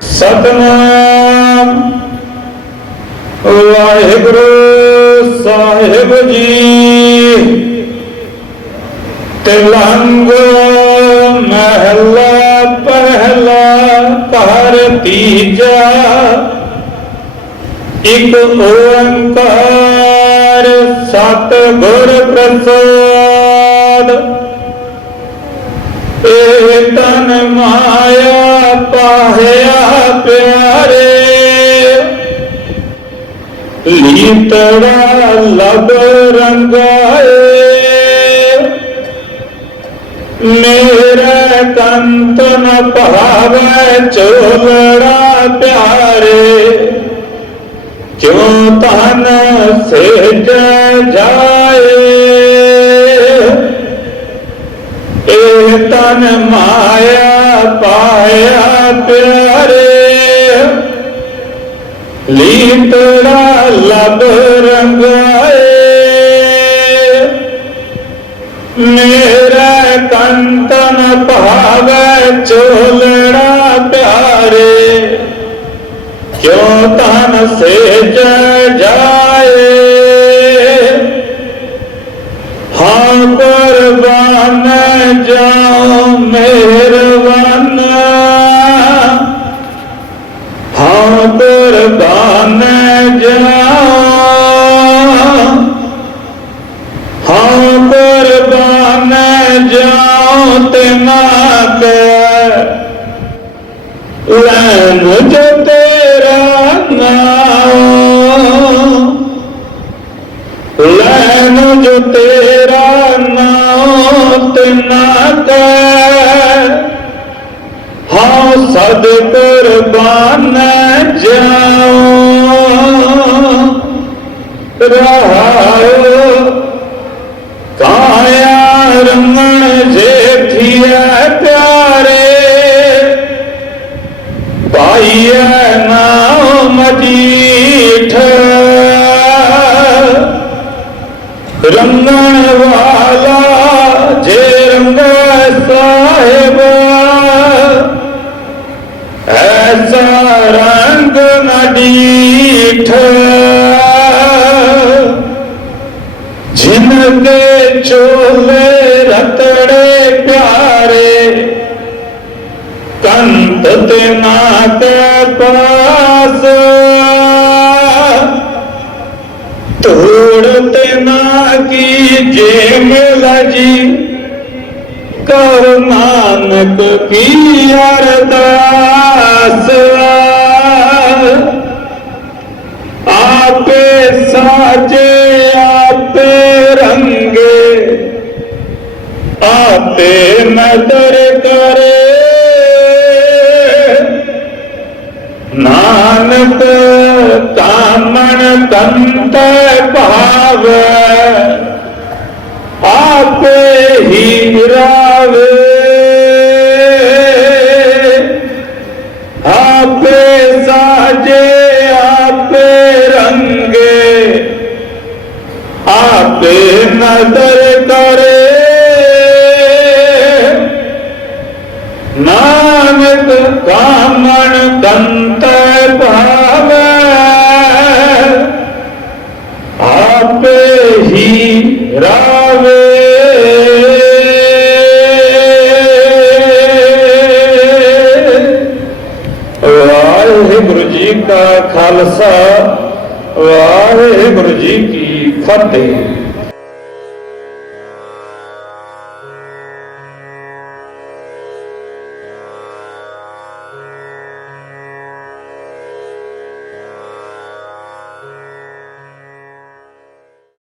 ਸਤਨਾਮ। ਵਾਹਿਗੁਰੂ ਸਾਹਿਬ ਜੀ। ਤਿਲੰਗ ਮਹਲਾ ਪਹਿਲਾ ਘਰ ਤੀਜਾ। ਇਕ ਓੰਕਾਰ ਸਤ ਗੁਰ ਪ੍ਰਸਾਦ। ਇਹ ਤਨ ਮਾਇਆ ਪਾਹਿਆ ਪਿਆਰੇ। ਲੀਤੜਾ ਲਬ ਰੰਗਾਏ। ਮੇਰਾ ਤਨ ਨ ਭਾਵੈ ਚੋਲੜਾ ਪਿਆਰੇ। ਕਿਉ ਤਨ ਸੇਜ ਜਾਏ? ਇਹ ਤਨ ਮਾਇਆ ਪਾਇਆ ਪਿਆਰੇ। ਲੀਤੜਾ ਲਬ ਰੰਗਾਏ ਮੇਰਾ ਕੰਤਨ ਭਾਵੈ ਚੋਲੜਾ ਪਿਆਰੇ ਕਿਉ ਤਨ ਸੇਜ ਜਾਏ ਜਾ ਤੇ ਨਾ ਕਰ ਲੈਨ ਜੋ ਤੇਰਾ ਨਾਮ ਲੈਨ ਜੋ ਤੇਰਾ ਨਾਮ ਤੇ ਨਾ ਕੈ ਹਾਂ ਸਦ ਕੁਰਬਾਨ ਜਾਉ। ਰਹਾਉ ਜੇਠੀਆ ਪਿਆਰੇ। ਪਾਈਐ ਨਾਮ ਮਜੀਠ ਰੰਗਣ ਵਾਲਾ ਜੇ ਰੰਗ ਸਾਹਿਬ। ਐਸਾ ਰੰਗ ਨਾ ਡੀਠ। ਜਿਨ ਦੇ ਚੋਲੇ ਰਤੜੇ ਪਿਆਰੇ ਕੰਤ ਤੇ ਨਾ ਪਾਸ। ਤੋੜ ਤੇ ਨਾ ਕੀ ਜੇ ਮਿਲਜੀ ਕਰ ਨਾਨਕ ਕੀ ਅਰਦਾਸ। ਆਪੇ ਸਾਜੇ, ਆਪੇ ਰੰਗੇ। ਆਪੇ ਨਦਰ ਕਰੇ। ਨਾਨਕ ਕਾਮਣ ਕੰਤ ਭਾਵ ਆਪੇ ਹੀ ਰਾਵੇ ਆਪੇ ਸਾਜੇ ਆਪੇ ਰੰਗੇ ਆਪੇ ਨਦਰ ਕਾਮਣ ਕੰਤ ਭਾਵੈ। ਆਪੇ ਹੀ ਰਾਵੇ। ਵਾਹਿਗੁਰੂ ਜੀ ਕਾ ਖਾਲਸਾ ਵਾਹਿਗੁਰੂ ਜੀ ਕੀ ਫਤਿਹ।